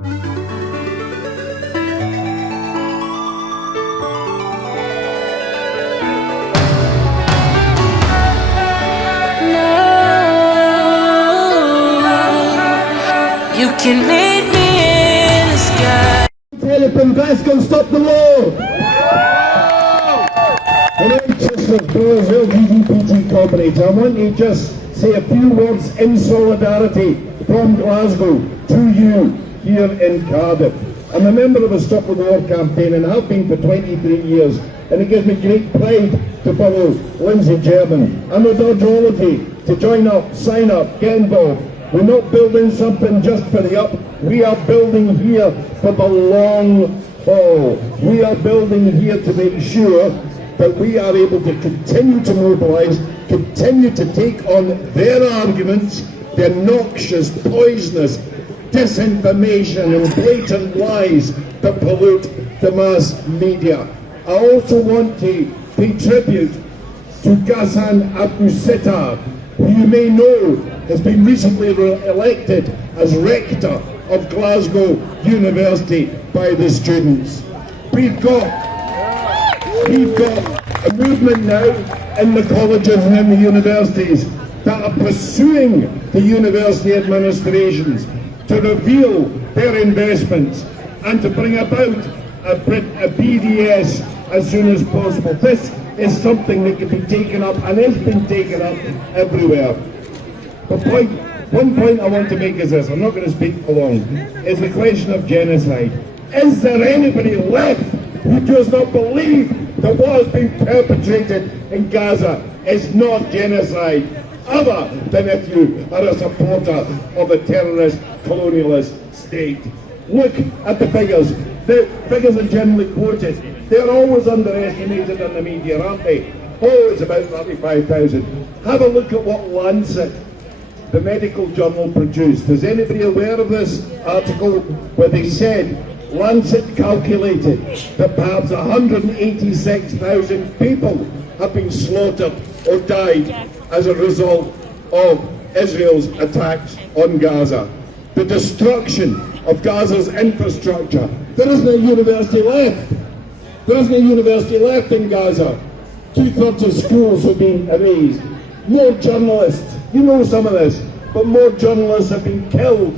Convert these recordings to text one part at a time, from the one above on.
You can meet me in the sky. Telephone guys can stop the war. The Manchester Bros LGBT comrades, I want to just say a few words in solidarity from Glasgow to you here in Cardiff. I'm a member of a Stop the War campaign and have been for 23 years, and it gives me great pride to follow Lindsay German. And with urge all of you to join up, sign up, get involved. We're not building something just for the up, we are building here for the long haul. We are building here to make sure that we are able to continue to mobilise, continue to take on their arguments, their noxious, poisonous disinformation and blatant lies that pollute the mass media. I also want to pay tribute to Ghassan Abu Sittar, who you may know has been recently elected as rector of Glasgow University by the students. We've got a movement now in the colleges and in the universities that are pursuing the university administrations to reveal their investments and to bring about a BDS as soon as possible. This is something that can be taken up and has been taken up everywhere. One point I want to make is this, I'm not going to speak for long, is the question of genocide. Is there anybody left who does not believe that what has been perpetrated in Gaza is not genocide, other than if you are a supporter of a terrorist colonialist state? Look at the figures. The figures are generally quoted. They're always underestimated in the media, aren't they? Oh, it's about 35,000. Have a look at what Lancet, the medical journal, produced. Is anybody aware of this article where they said Lancet calculated that perhaps 186,000 people have been slaughtered or died as a result of Israel's attacks on Gaza? The destruction of Gaza's infrastructure. There isn't a university left. There isn't a university left in Gaza. 2/3 of schools have been erased. More journalists, you know some of this, but more journalists have been killed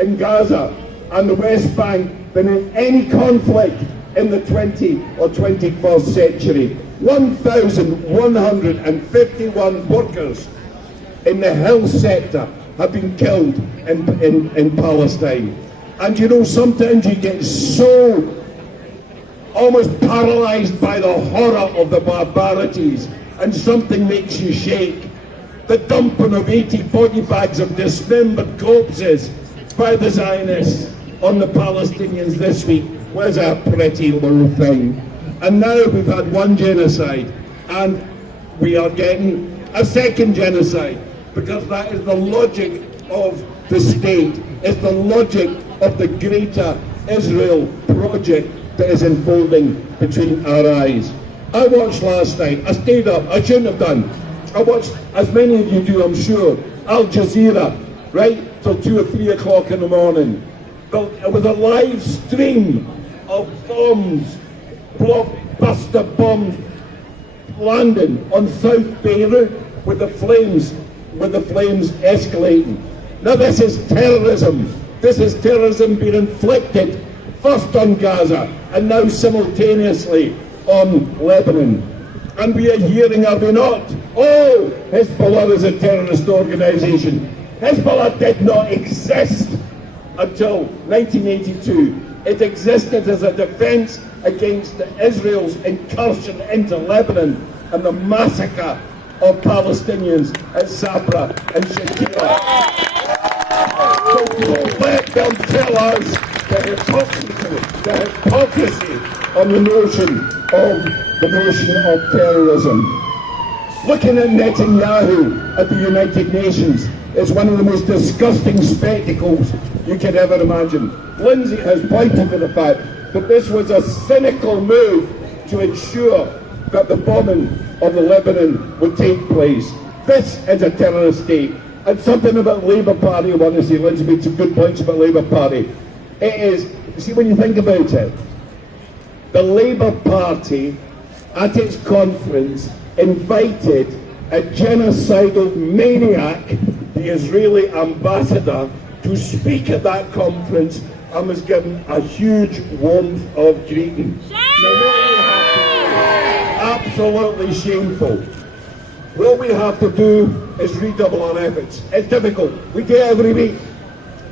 in Gaza and the West Bank than in any conflict in the 20th or 21st century. 1,151 workers in the health sector have been killed in Palestine. And you know, sometimes you get so almost paralysed by the horror of the barbarities, and something makes you shake. The dumping of 80 body bags of dismembered corpses by the Zionists on the Palestinians this week was a pretty low thing. And now we've had one genocide, and we are getting a second genocide, because that is the logic of the state. It's the logic of the greater Israel project that is unfolding between our eyes. I watched last night, I stayed up, I shouldn't have done. I watched, as many of you do I'm sure, Al Jazeera, right, till 2 or 3 o'clock in the morning. It was a live stream of bombs, blockbuster bombs landing on South Beirut with the flames escalating. Now this is terrorism. This is terrorism being inflicted first on Gaza and now simultaneously on Lebanon. And we are hearing, are we not? Oh, Hezbollah is a terrorist organisation. Hezbollah did not exist until 1982. It existed as a defence against Israel's incursion into Lebanon and the massacre of Palestinians at Sabra and Shakira. So don't let them tell us the hypocrisy on the notion of terrorism. Looking at Netanyahu at the United Nations is one of the most disgusting spectacles you could ever imagine. Lindsay has pointed to the fact that this was a cynical move to ensure that the bombing of the Lebanon would take place. This is a terrorist state. And something about Labour Party, I want to say, Lindsay made some good points about Labour Party. It is, see, when you think about it, the Labour Party at its conference invited a genocidal maniac, the Israeli ambassador, to speak at that conference and was given a huge warmth of greeting. Now, what we have to do, absolutely shameful. What we have to do is redouble our efforts. It's difficult. We do it every week.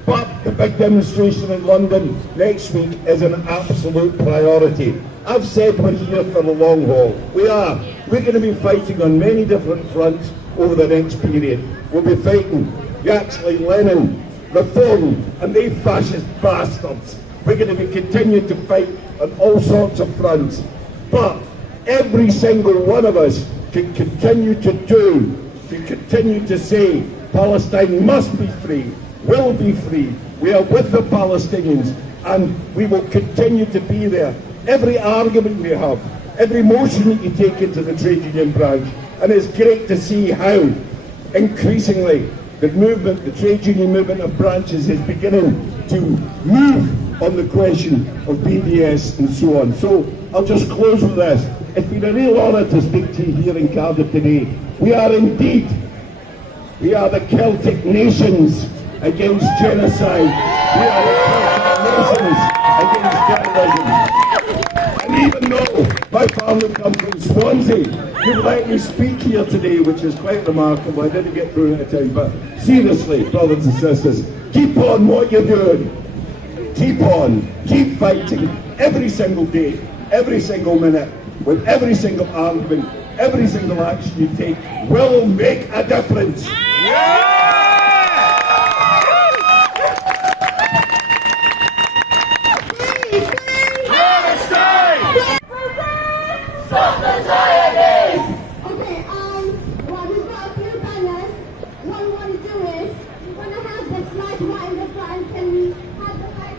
But the big demonstration in London next week is an absolute priority. I've said we're here for the long haul. We are. We're going to be fighting on many different fronts over the next period. We'll be fighting actually Lenin, Reform, and they fascist bastards. We're going to be continuing to fight on all sorts of fronts. But every single one of us can continue to continue to say Palestine must be free, will be free. We are with the Palestinians and we will continue to be there. Every argument we have, every motion that you take into the trade union branch, and it's great to see how increasingly the movement, the trade union movement of branches is beginning to move on the question of BDS and so on. So I'll just close with this. It's been a real honour to speak to you here in Cardiff today. We are the Celtic nations against genocide. We are the Celtic nations against terrorism. And even though my family comes from Swansea, you've let me speak here today, which is quite remarkable. I didn't get through it at time, but seriously, brothers and sisters, keep on what you're doing. Keep on, keep fighting every single day, every single minute, with every single argument, every single action you take will make a difference. Stop the Zionism! Okay, well, we've got a few banners. What we want to do is, we want to have the flag right in the front. Can we have the flag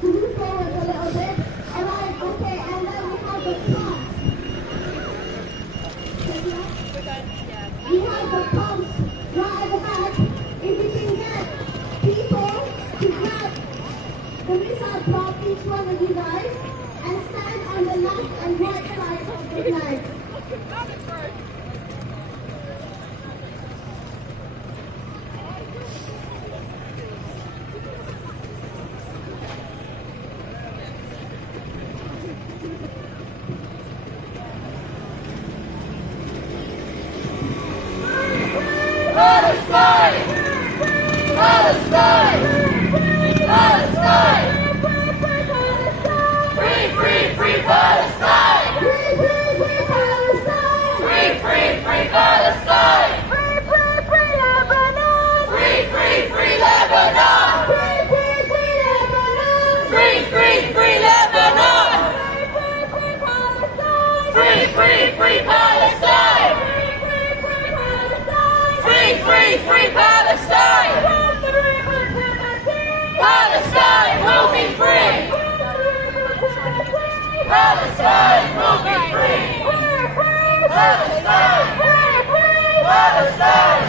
to move forward a little bit? Alright, okay, and then we have the pumps. We have the pumps right at the back. If we can get people to grab the missile prop, each one of you guys, and stand on the left and right side of the flag. Palestine! Palestine! Palestine! Free, free, free Palestine! Free, free, free Palestine! Free, free, free Palestine! Free, free, free Lebanon! Free, free, free Lebanon! Free, free, free Lebanon! Free, free, free Lebanon! Free, free, free Palestine! Free, free, free Palestine! From the river to the sea! Palestine will be free! Palestine will be free! Palestine! Palestine!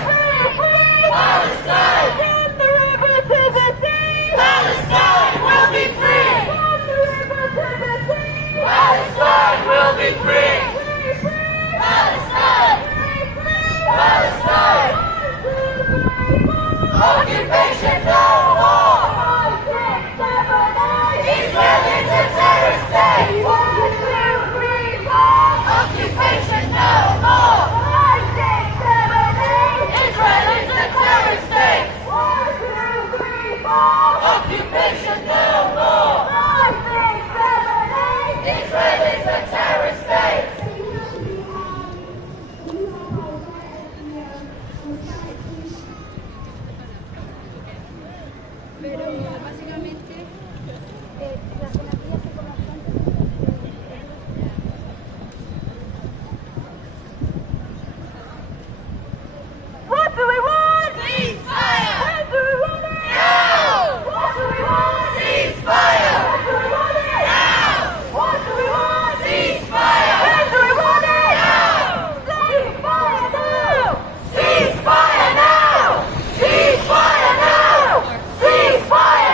Palestine! From the river to the sea! Palestine will be free! From the river to the sea! Palestine will be free! Palestine! Palestine! Occupation no more! Israel is a terrorist state! Occupation no more! Israel is a terrorist state! Occupation no more! Israel is a terrorist state! Pero básicamente las terapias se conocen. What do we want? Ceasefire! When do we want it? Now! What do we want? Ceasefire! When do we want it? Now! What do we want? Ceasefire! When do we want it? Now! Ceasefire now! Ceasefire now! Ceasefire now! Ceasefire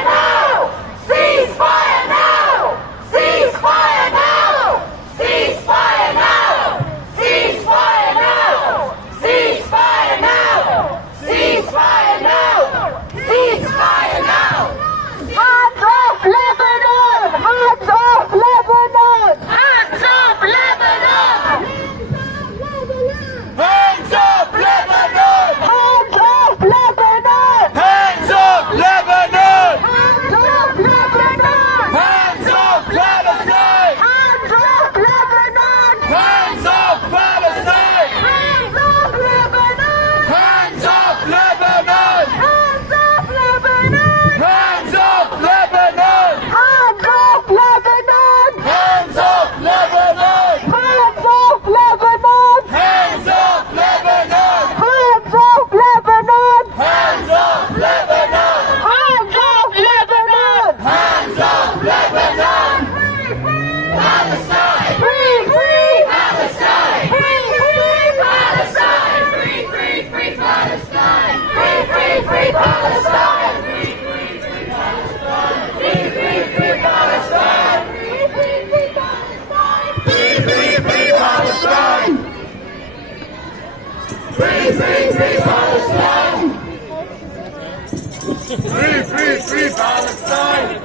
free Palestine!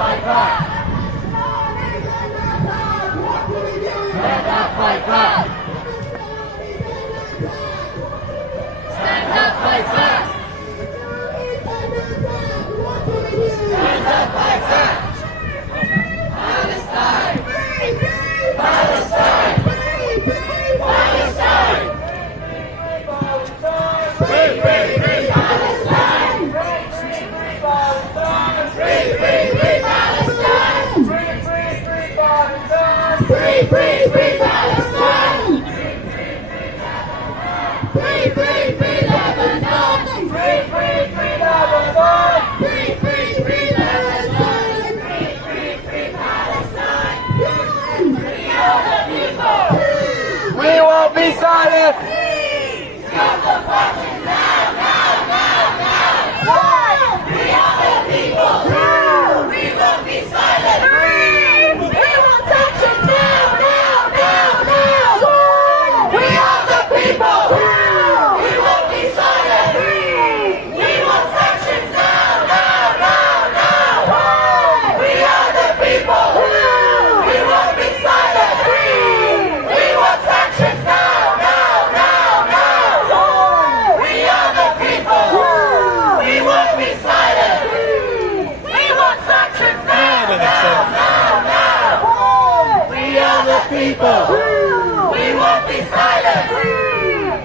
Fight back! Stand up, fight back! Stand up, fight back! Stand up, fight back! Palestine! Palestine! Palestine! Free, free, free Palestine! Free, free, free Palestine! Free, free, free Palestine! Free, free, free Palestine! Free, free, free Lebanon! Free, free, free Lebanon! Free, free, free Palestine! Free, free, free Palestine! Free all the people! We won't be silent! Stop the fighting now, now, now, now! Why? We are the people! We won't be silent! We want action now, now, now, now! We are the people! We won't be silent! We want action now, now, now, now! We are the people! We won't be silent! We want action now, now, now, now! We are the people! We won't be silent! We want action now, now, now, now! We are the people! We won't be silent!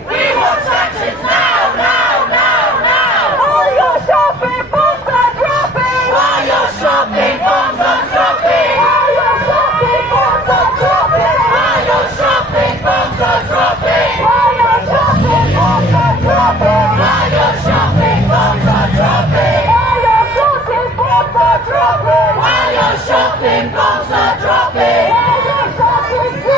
We want action now, now, now, now! All your shopping bombs are dropping! All your shopping bombs are dropping! All your shopping bombs are dropping! All your shopping bombs are dropping! All your shopping bombs are dropping! All your shopping bombs are dropping! All your shopping bombs are dropping! All your shopping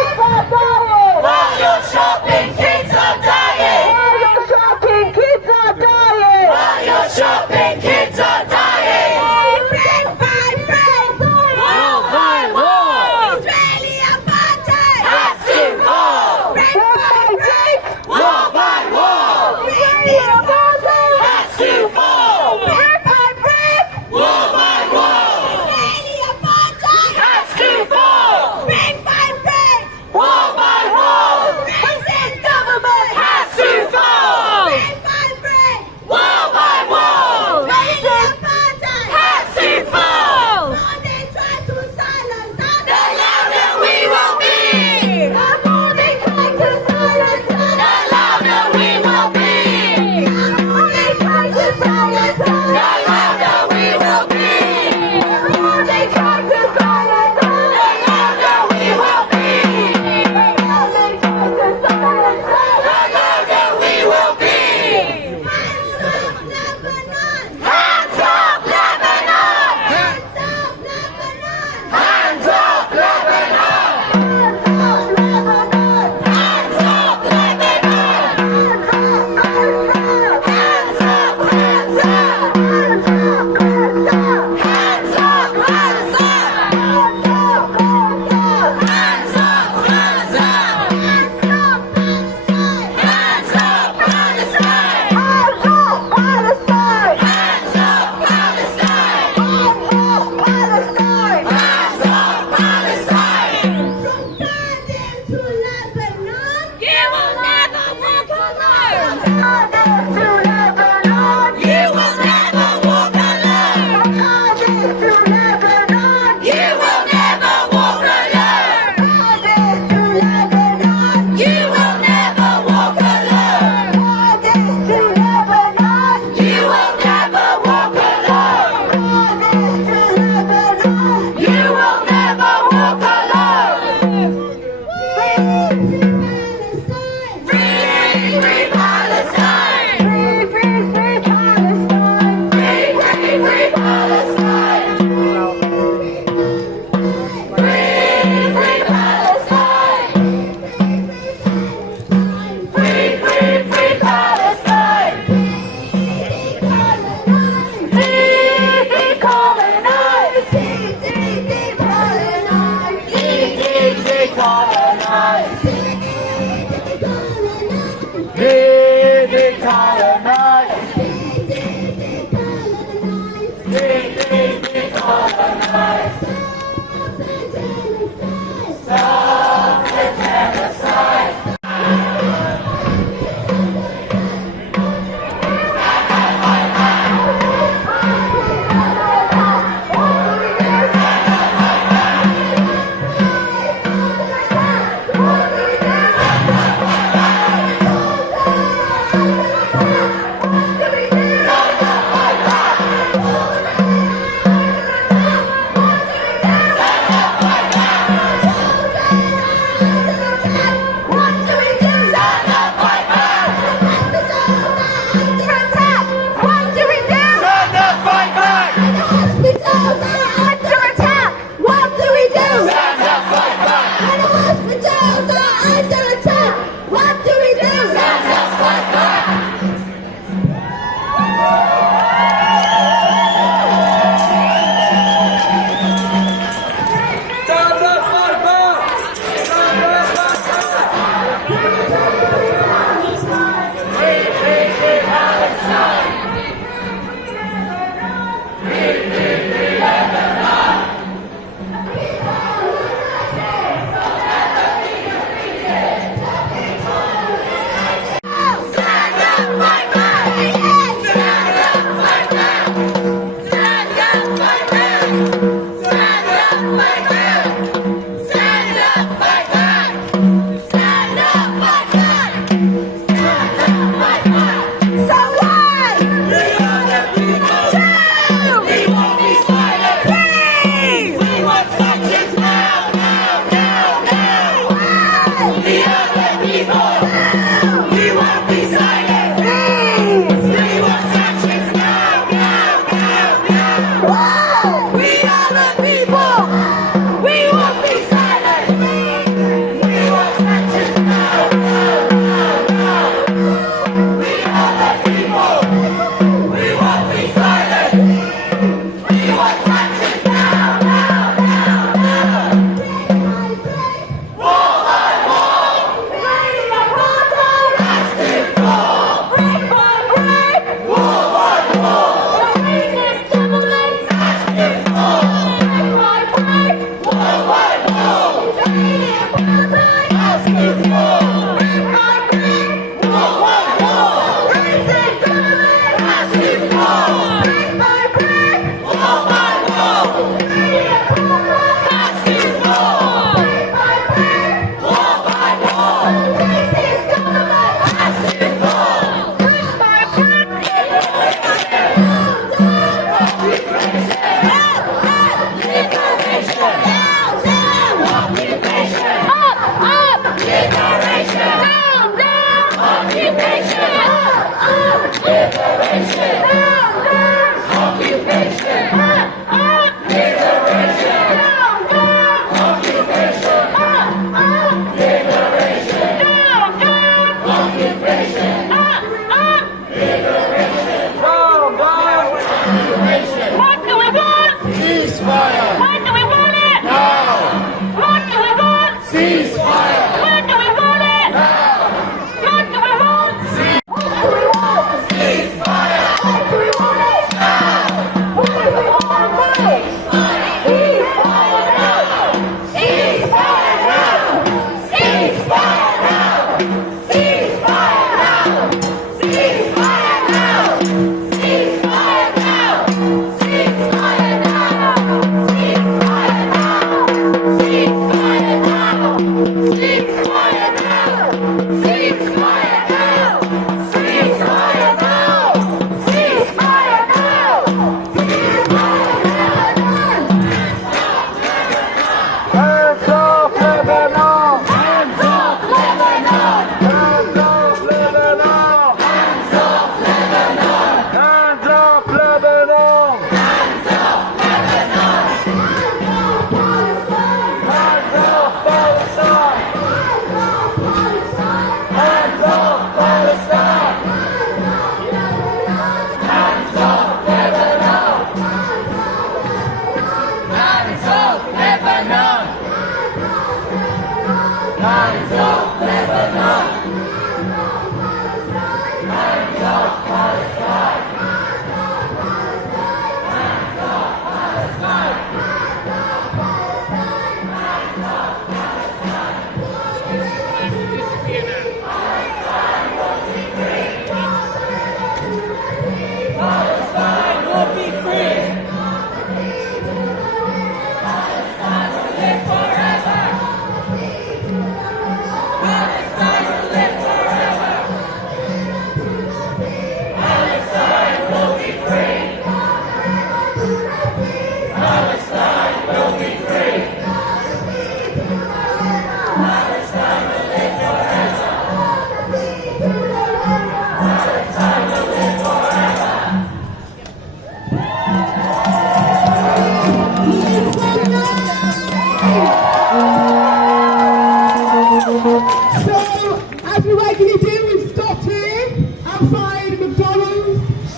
bombs are dropping! All your shopping kids are dying! All your shopping kids are dying! All your shopping kids are dying! Brick by brick! Wall by wall! Israeli apartheid has to fall! Brick by brick! Wall by wall! Israeli apartheid has to fall! Brick by brick! Wall by wall! Israeli apartheid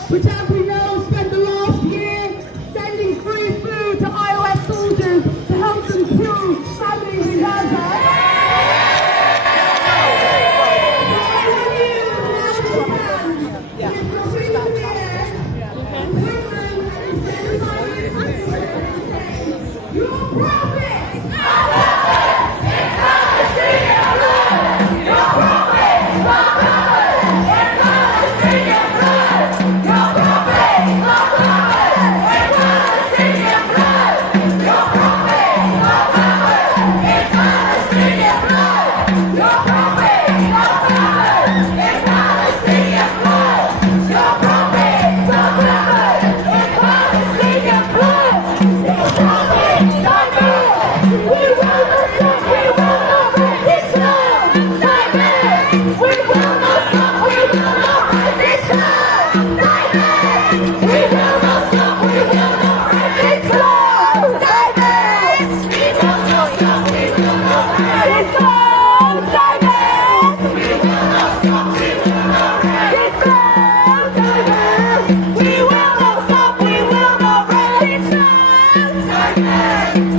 which as we know spent the last year sending free food to Ireland.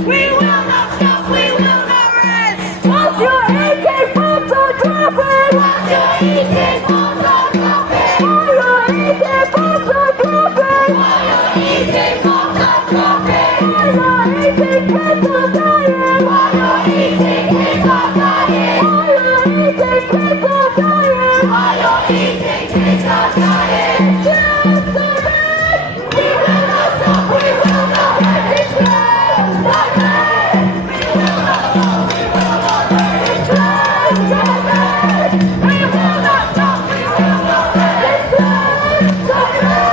We will not stop, we will not rest. Once your 18 bombs are dropping, once your 18 bombs are dropping, all your 18 bombs are dropping, all your 18 bombs are dropping, all your 18 kids are dying, all your 18 kids are dying, all your 18 kids are dying, all your 18 kids are dying. Just a minute, we will not stop, we will not let it close. Stop it! We will not stop, we will not let it close. Stop it!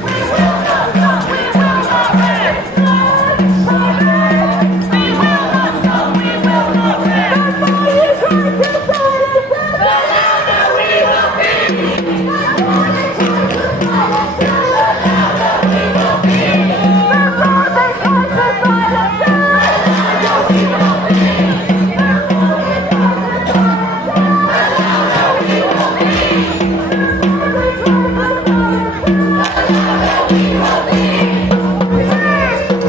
We will not stop, we will not let it close. Stop it! We will not stop, we will not let it close. Stop it! We will not stop, we will not let it close. The more you try to silence us, the louder we will be. The more you try to silence us, the louder we will be. The more they try to silence us, the louder we will be. The more they try to silence us, the louder we will be. The more they try to silence us, the louder we will be.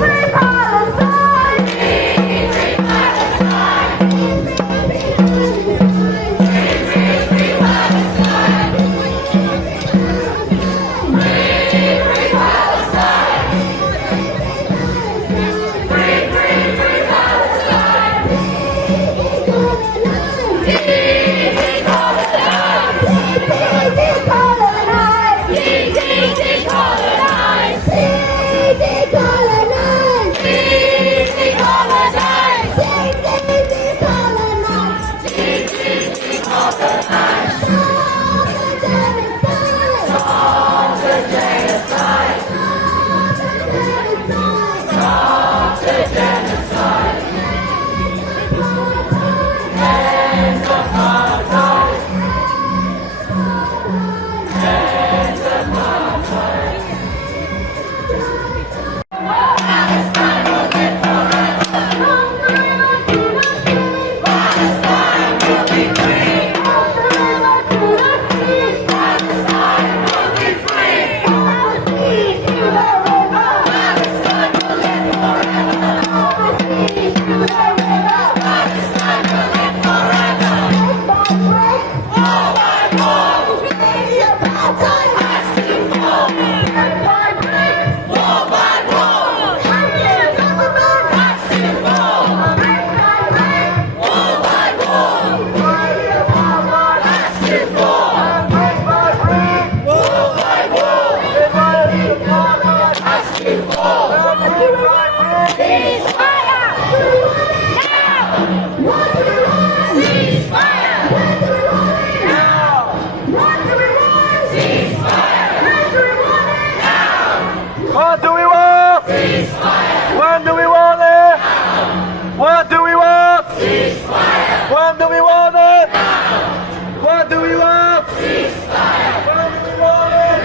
Free Palestine! Free Palestine! Free Palestine! Free Palestine! Free Palestine! What do we want? When do we want it? What do we want? When do we want it? What do we want? When do we want it?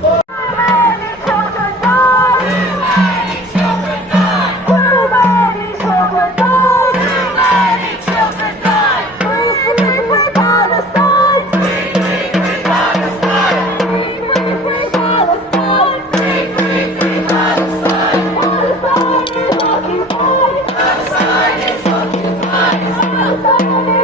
Too many children die! Too many children die! Too many children die! Too many children die! Free Palestine! Free Palestine! Free Palestine! Free Palestine! Palestine is occupied! Palestine is occupied! Palestine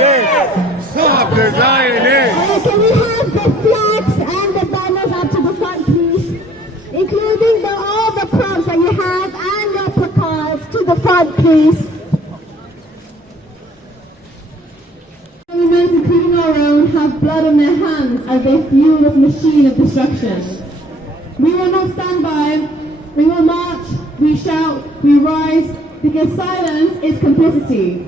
Zionism! Stop the Zionists! Can we have the flags and the banners up to the front, please? Including all the props that you have and your placards to the front, please. Governments, including our own, have blood on their hands as they fuel this machine of destruction. We will not stand by. We will march, we shout, we rise, because silence is complicity.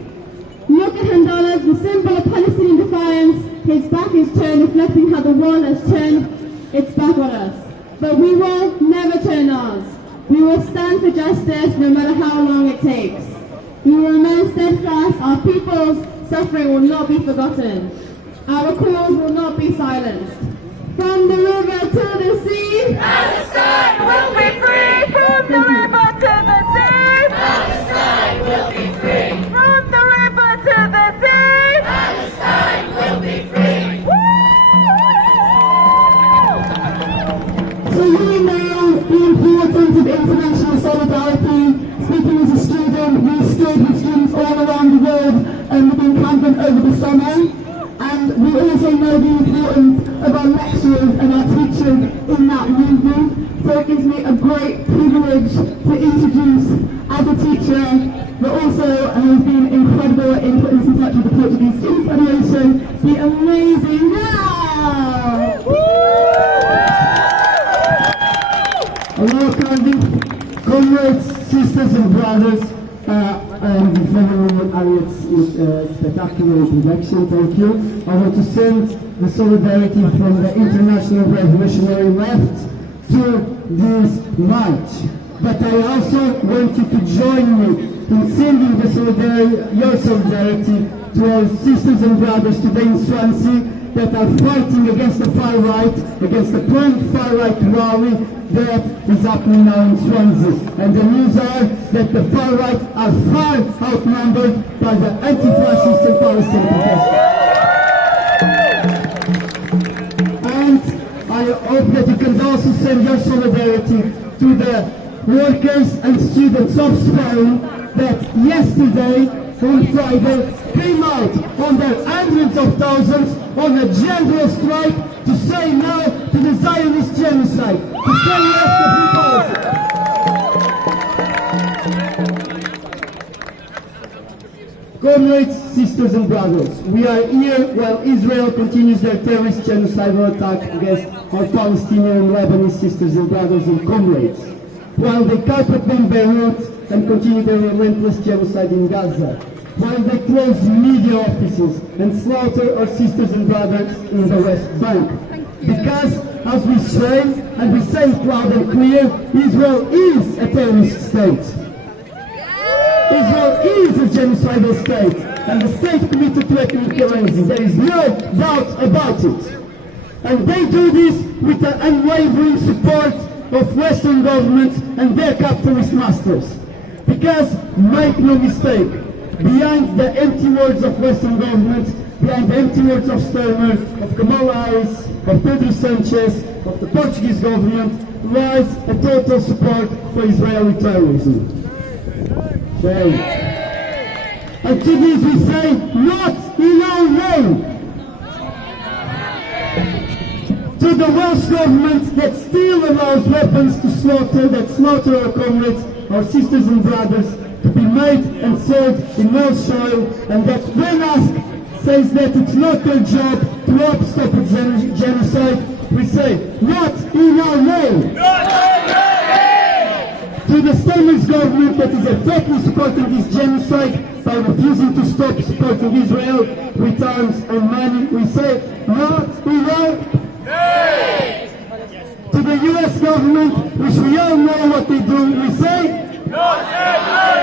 Look at Handala's, the symbol of Palestinian defiance. His back is turned, reflecting how the world has turned its back on us. But we will never turn ours. We will stand for justice no matter how long it takes. We will remain steadfast. Our people's suffering will not be forgotten. Our cause will not be silenced. From the river to the sea, Palestine will be free. From the river to the sea, Palestine will be free. From the river to the sea, Palestine will be free. so you know the importance of international solidarity. Speaking as a student, we stood with students all around the world and we've been camping over the summer. And we also know the importance of our lecturers and our teachers in that movement. So it gives me a great privilege to introduce, as a teacher, but also has been incredible in putting us in touch with the Portuguese Students Federation, the amazing Hello, Cardiff, comrades, sisters and brothers. It's spectacular introduction, thank you. I want to send the solidarity from the International Revolutionary Left to this march. But I also want you to join me in sending your solidarity to our sisters and brothers today in Swansea that are fighting against the far right, against the planned far right rally that is happening now in Swansea. And the news are that the far right are far outnumbered by the anti-fascist and Palestinian protesters. And I hope that you can also send your solidarity to the workers and students of Spain that yesterday, on Friday, came out on their hundreds of thousands on a general strike to say no to the Zionist genocide, to say yes to free Palestine. Comrades, sisters and brothers, we are here while Israel continues their terrorist genocidal attack against our Palestinian and Lebanese sisters and brothers and comrades, while they carpet bomb Beirut and continue their relentless genocide in Gaza, while they close media offices and slaughter our sisters and brothers in the West Bank. Because, as we say, and we say it loud and clear, Israel is a terrorist state. Israel is a genocidal state, and the state committed to ethnic cleansing. There is no doubt about it. And they do this with the unwavering support of Western governments and their capitalist masters. Because, make no mistake, behind the empty words of Western governments, behind the empty words of Sturmer, of Kamala Harris, of Pedro Sanchez, of the Portuguese government, lies a total support for Israeli terrorism. Shame. And to this we say, not in our name. To the Welsh government that still allows weapons to slaughter, that slaughter our comrades, our sisters and brothers, to be made and sold in Welsh soil, and that when asked says that it's not their job to help stop a genocide, we say, not in our name. To the Sturmer's government that is effectively supporting this genocide by refusing to stop supporting Israel with arms and money, we say, not in our name. To the US government, which we all know what they do, we say, not in our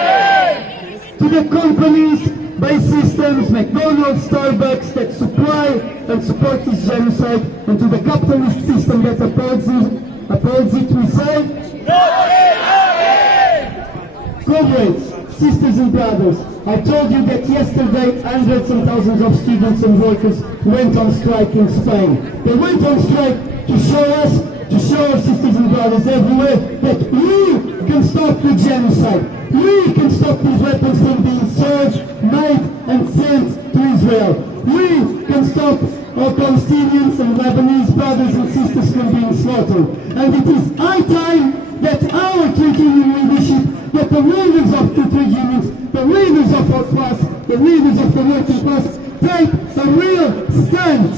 name. To the companies, base systems, McDonald's, Starbucks that supply and support this genocide, and to the capitalist system that upholds it, we say, not in our name. Comrades, sisters and brothers, I told you that yesterday hundreds and thousands of students and workers went on strike in Spain. They went on strike to show us to show our sisters and brothers everywhere that we can stop the genocide. We can stop these weapons from being sold, made and sent to Israel. We can stop our Palestinians and Lebanese brothers and sisters from being slaughtered. And it is high time that our trade union leadership, that the leaders of the trade unions, the leaders of our class, the leaders of the working class, take a real stand.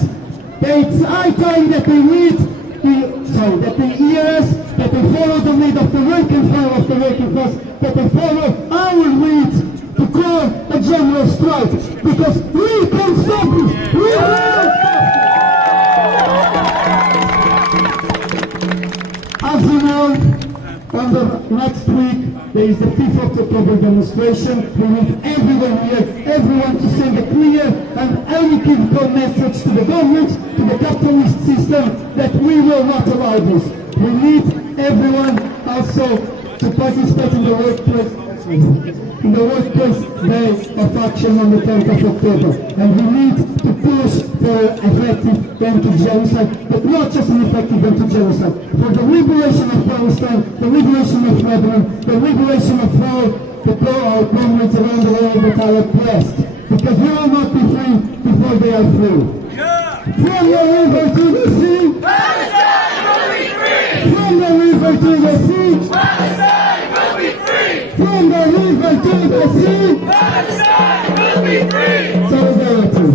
It's high time that they lead, that they hear us, that they follow the lead of the rank and file of the working class, that they follow our lead to call a general strike, because we can stop this. We will stop it. As you know, on the next week there is the 5th of October demonstration. We need everyone here, everyone to send a clear and unequivocal message to the government, to the capitalist system, that we will not allow this. We need everyone also to participate in the workplace day of action on the 10th of October. And we need to push for effective anti-genocide, but not just an effective anti-genocide, for the liberation of Palestine, the liberation of Lebanon, the liberation of all our comrades around the world that are oppressed. Because we will not be free before they are free. From the river to the sea, Palestine will be free! from the river to the sea, Palestine will be free! from the river to the sea, Palestine will be free! solidarity.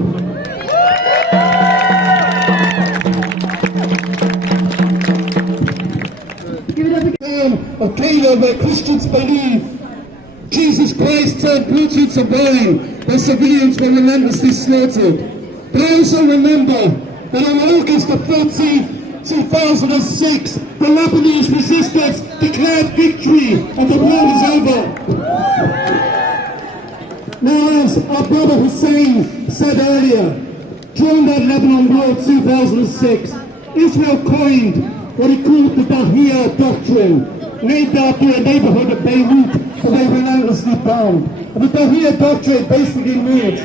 Of Canaan, where Christians believe Jesus Christ turned blood to wine, where civilians were relentlessly slaughtered. But I also remember that on August the 13th, 2006, the Lebanese resistance declared victory and the war was over. Now, as our brother Hussein said earlier, during that Lebanon War 2006, Israel coined what he called the Dahia Doctrine, named after a neighborhood of Beirut where they relentlessly bombed. And the Dahia Doctrine basically means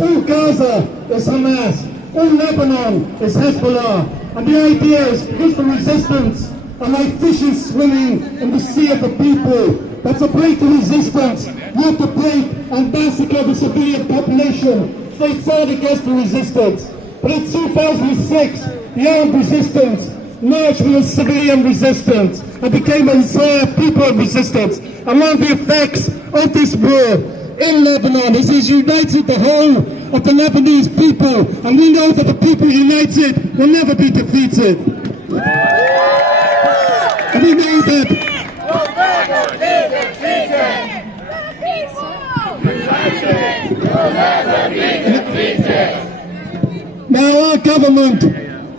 all Gaza is Hamas, all Lebanon is Hezbollah. And the idea is, because the resistance are like fishes swimming in the sea of the people, that to break the resistance, you have to break and massacre the civilian population. So they fought against the resistance. But in 2006, the armed resistance merged with the civilian resistance and became a entire people resistance. And one of the effects of this war in Lebanon is it's united the whole of the Lebanese people, and we know that the people united will never be defeated. And we know that We'll never be defeated! We'll never be defeated! now our government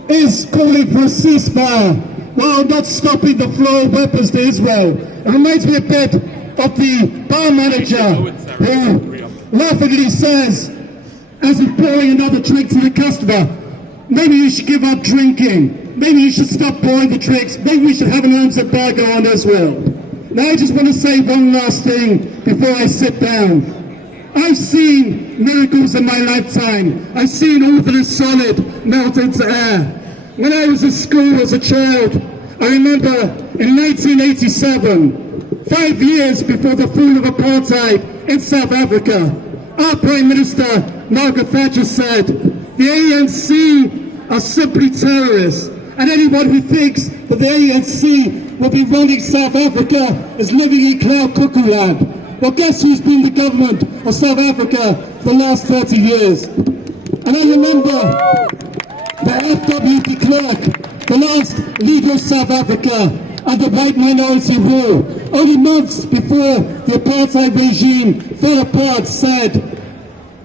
is calling for a ceasefire while not stopping the flow of weapons to Israel. It reminds me a bit of the bar manager who laughingly says, as he's pouring another drink to the customer, maybe you should give up drinking, maybe you should stop pouring the drinks, maybe we should have an arms embargo on Israel. Now I just want to say one last thing before I sit down. I've seen miracles in my lifetime. I've seen all that is solid melt into air. When I was at school as a child, I remember in 1987, 5 years before the fall of apartheid in South Africa, our Prime Minister, Margaret Thatcher, said, the ANC are simply terrorists, and anyone who thinks that the ANC will be running South Africa is living in cloud cuckoo land. Well, guess who's been the government of South Africa for the last 30 years? And I remember that F.W. de Klerk, the last leader of South Africa under white minority rule, only months before the apartheid regime fell apart, said,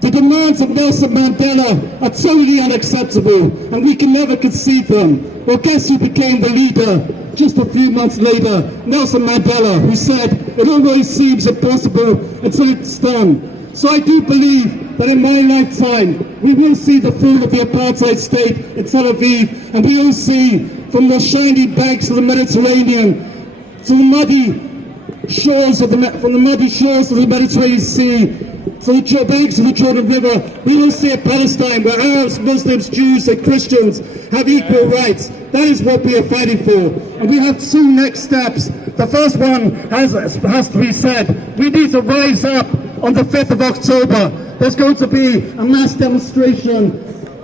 the demands of Nelson Mandela are totally unacceptable and we can never concede them. Well, guess who became the leader just a few months later? Nelson Mandela, who said, it always seems impossible until it's done. So I do believe that in my lifetime, we will see the fall of the apartheid state in Tel Aviv, and we will see from the shiny banks of the Mediterranean to the muddy shores of the Mediterranean Sea, to the banks of the Jordan River, we will see a Palestine where Arabs, Muslims, Jews and Christians have equal rights. That is what we are fighting for. And we have two next steps. The first one has to be said. We need to rise up on the 5th of October. There's going to be a mass demonstration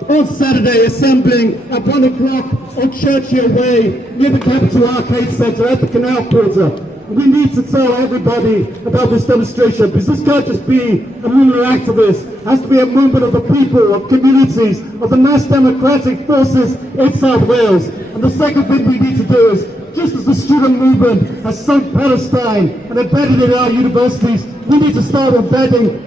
on Saturday, assembling at 1 o'clock on Churchill Way, near the Capital Arcade Centre at the Canal Quarter. We need to tell everybody about this demonstration, because this can't just be a movement of activists. It has to be a movement of the people, of communities, of the mass democratic forces in South Wales. And the second thing we need to do is, just as the student movement has sunk Palestine and embedded it in our universities, we need to start embedding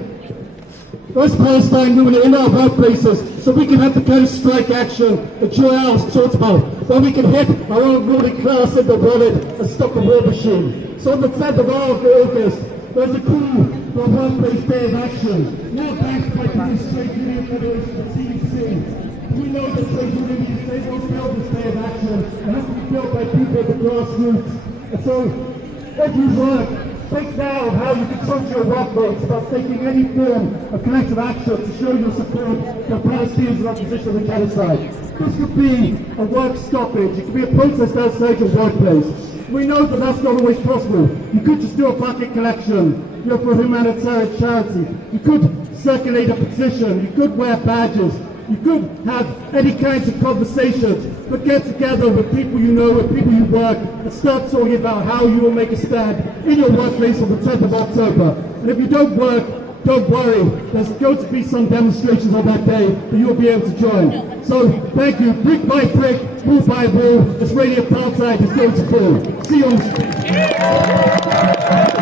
those Palestine movement in our workplaces, so we can have the kind of strike action that Joel's talked about, where we can hit our own ruling class in the wallet and stop the war machine. So on the 10th of August, there's a call for a workplace day of action, now backed by the Trade Union Federation and CEC. We know that trade unions, they won't build this day of action. It has to be built by people at the grassroots. And so, every work, think now of how you can talk to your workmates about taking any form of collective action to show your support for Palestinians in opposition to the genocide. This could be a work stoppage, it could be a protest outside your workplace. We know that that's not always possible. You could just do a bucket collection, for a humanitarian charity. You could circulate a petition, you could wear badges, you could have any kinds of conversations, but get together with people you know, with people you work, and start talking about how you will make a stand in your workplace on the 10th of October. And if you don't work, don't worry, there's going to be some demonstrations on that day that you'll be able to join. So, thank you. Brick by brick, wall by wall, Israeli apartheid is going to fall. See you on the street.